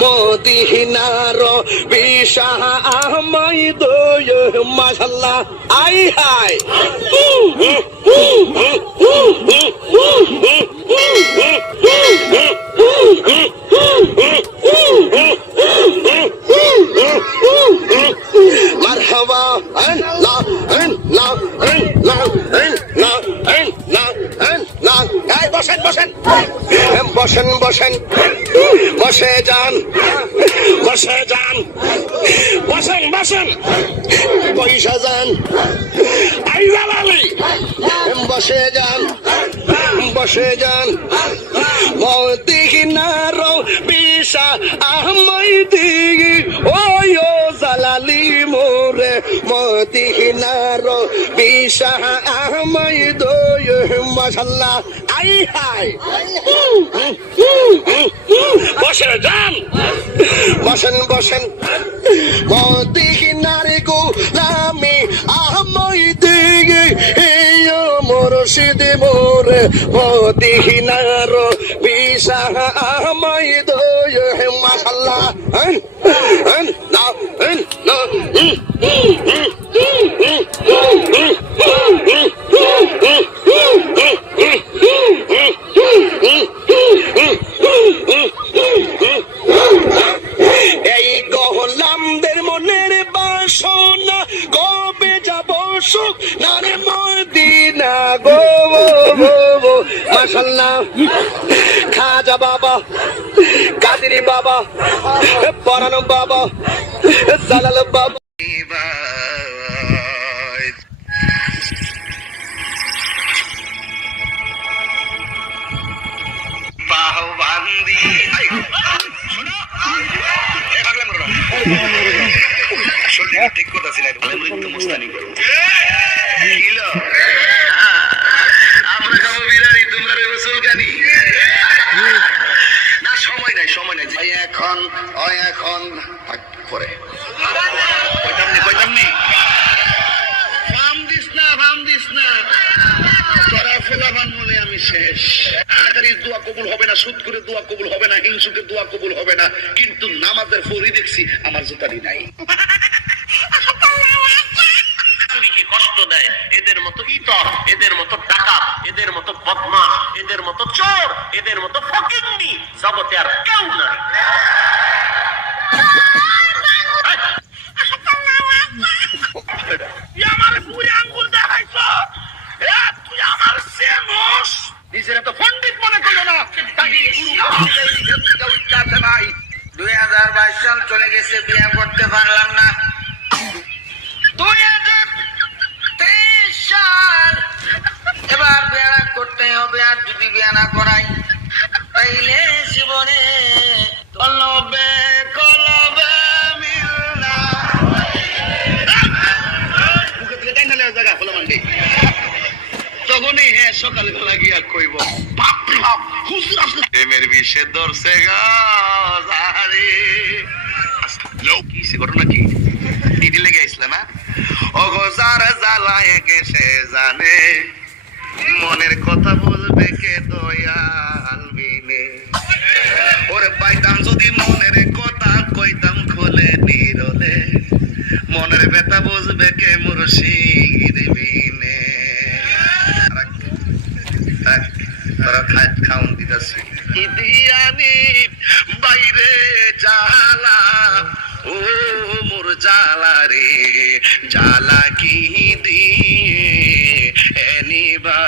মদিনার বিশাহ আমায় দয় মাশাআল্লাহ আই হাই মারহাবা আল্লাহ আল্লাহ আল্লাহ আল্লাহ আল্লাহ আল্লাহ এই বসেন বসেন বসেন বসেন বসে যান বসে যান বসেন বসেন পয়সা যান আইজাল আলী বসে যান বসে যান মদিনার বিশা আহমদি ওই জালালি মোরে মদিনার বিশা আহমদ মাশাআল্লাহ আই হাই বসে যান বসেন বসেন মদিনার গোলামি আহমদ মুর্শিদ মোরে মদিনার বিশা আহমদ মাশাআল্লাহ এই গোলামদের মনের বাসনা কবে যাব সুখ নারে মদিনা গো মাশাআল্লাহ খাজা বাবা কাদেরি বাবা পরানো বাবা জালাল বাবা বাহুবন্দি ঠিক কথা ছিল আমরা খাবো বিরিয়ানি তোমরা রসুল গানি না সময় নাই সময় নাই এখন এখন পরে কইতামনি ফার্ম দিস না তোরা ফেলাবান বলে আমি শেষ দোয়া কবুল হবে না সুদ করে দোয়া কবুল হবে না হিংসুকে দোয়া কবুল হবে না কিন্তু নামাজের ফরি দেখছি আমার জোতারি নাই কষ্ট দেয় এদের মতো ইতর এদের মতো ডাকাত এদের মতো বদমাশ এদের মতো চোর এদের মতো ফকিন্নি জগতে আর কেউ নাই আমার পুরি আঙ্গুল দেখাইছ তুই আমার সেমস নিজের তো পণ্ডিত মনে করলো না তাকে নাই 2022 সাল চলে গেছে বিয়ে করতে পারলাম না 2023 সাল এবার বিয়ে করতে হবে আর যদি বিয়ে না করাই তাইলে জীবনে কলবে কলবে মিলনা মুখে থেকে টাইনা লেগে জায়গা হলো মানে তখনই হ্যাঁ সকালবেলা গিয়া কইব বাপ হুজুর আসলে প্রেমের বিষে ধরছে গারে কি সে ঘটনা কি দিদি লেগে আসলে না ওগো যারা জ্বালায় সে জানে মনের কথা বলবে কে দয়াল বিনে ওরে পাইতাম যদি মনের কথা কইতাম খুলে নিরলে মনের ব্যথা বুঝবে কে মুর্শিদ বিনে তারা খাউন দিতেছে দিয়ানি বাইরে জালা ও মোর জালা রে জালা কি দিয়ে এনিবা